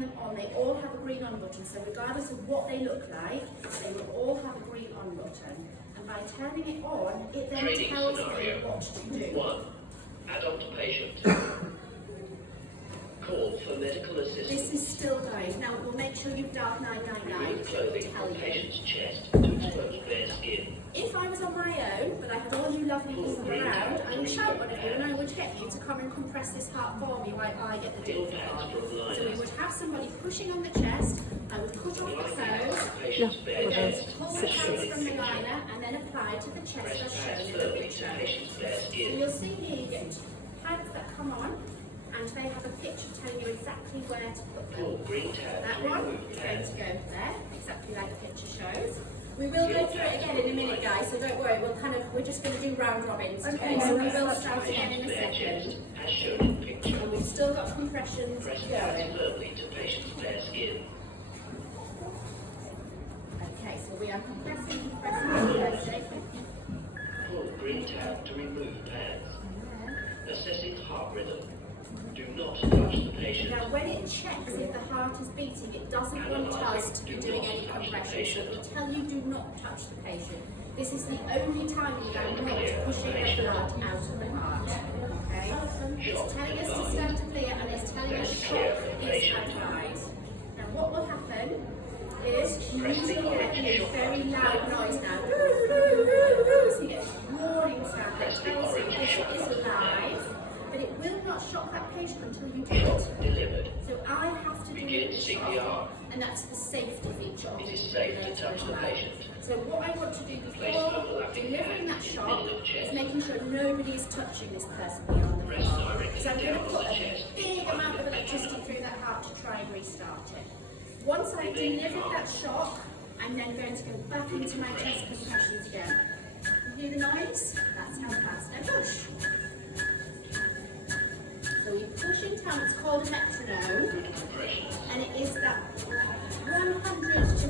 turn them on, they all have a green on button. So regardless of what they look like, they will all have a green on button. And by turning it on, it then Training tells scenario. me what to do. 1. Adult patient. Call for medical assistance. This is still going. Now we'll make sure you've dialed 999 Remove to clothing tell from you. patient's chest to expose bare skin. If I was on my own, but I had all you lovely people around, I would shout one of you and I would get you to come and compress this heart for me while I get the deal for you. So we would have somebody pushing on the chest, I would cut off the clothes, Patient's bare we're going to chest. pull the hands from the liner and then apply to the chest as shown in the Firmly to picture. patient's bare So skin. you'll see here you get pads that come on and they have a picture telling you exactly where to put them. Pull green tab That to one remove is going pads. to go there, exactly like the picture shows. We will go through it again in a minute, guys, so don't worry, we're just going to do round robins today, so we will start again in a Bare chest, second. as shown in picture. And we've still got compressions Press pads going. firmly to patient's bare skin. Okay, so we are compressing. And Pull green tab to remove pads. then, Assessing heart rhythm. Do not touch the patient. now when it checks if the heart is beating, it doesn't want us to be doing any compression, so it will tell you do not touch the patient. This is the only time we are not pushing the blood out of the heart. Okay? It's telling us to stand clear and it's telling us shock is advised. Now what will happen is you usually get a very loud noise now. So you get a roaring sound that tells you this is live, but it will not shock that patient until you do Shock it. delivered. So I have to do Begin the CPR. shock, and that's the safety feature of It the is safe to touch the defibrillator. patient. So what I want to do Place before overlapping delivering that hands in the shock middle of is chest. making sure nobody is touching this person beyond the Press floor. directly So I'm going down to on put the a chest. big amount of electricity through that heart to try and restart it. Once I've delivered that shock, I'm then going to go back into my chest compressions again. You hear the noise? That's how fast I push. So we push in time, it's called a metronome, Good compression. and it is that 100 to